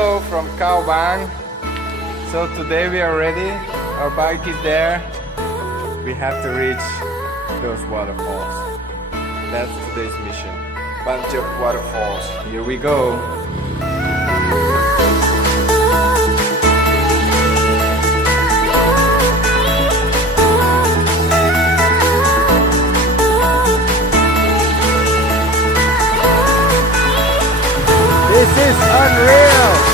Hello from Cao Bang. So today we are ready. Our bike is there. We have to reach those waterfalls. That's today's mission. Bunch of waterfalls. Here we go. This is unreal!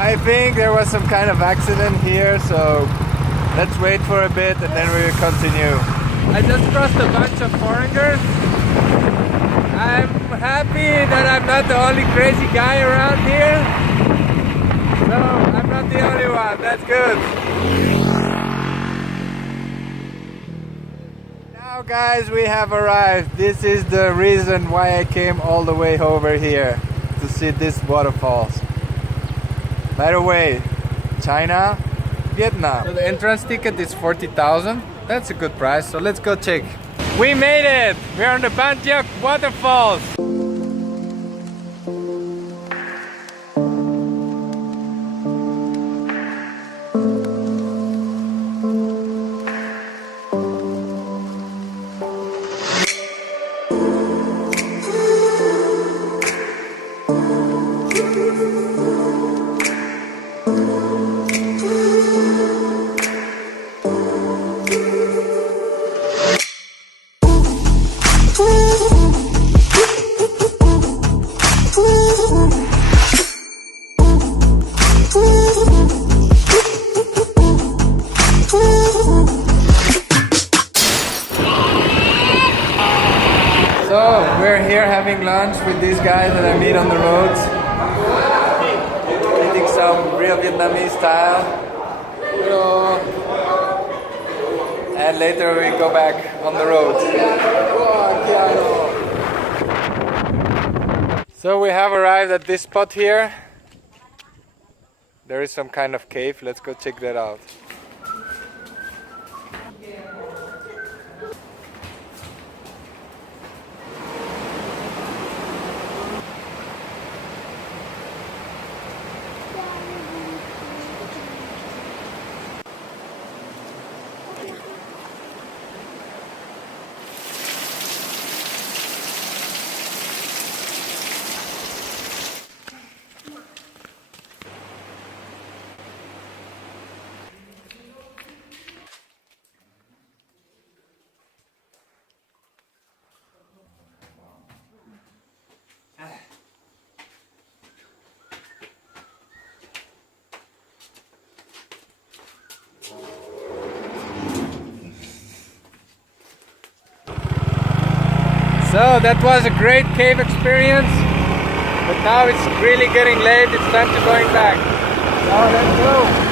I think there was some kind of accident here, so let's wait for a bit and then we will continue. I just crossed a bunch of foreigners. I'm happy that I'm not the only crazy guy around here. So I'm not the only one, that's good. Now guys, we have arrived. This is the reason why I came all the way over here to see these waterfalls. By the way, China, Vietnam. So the entrance ticket is 40,000. That's a good price, so let's go check. We made it! We're on the gioc waterfalls. So we're here having lunch with these guys that I meet on the roads, eating some real Vietnamese style. Hello. And later we go back on the road. So we have arrived at this spot here. There is some kind of cave. Let's go check that out. So that was a great cave experience, but now it's really getting late, it's time to going back. So let's go!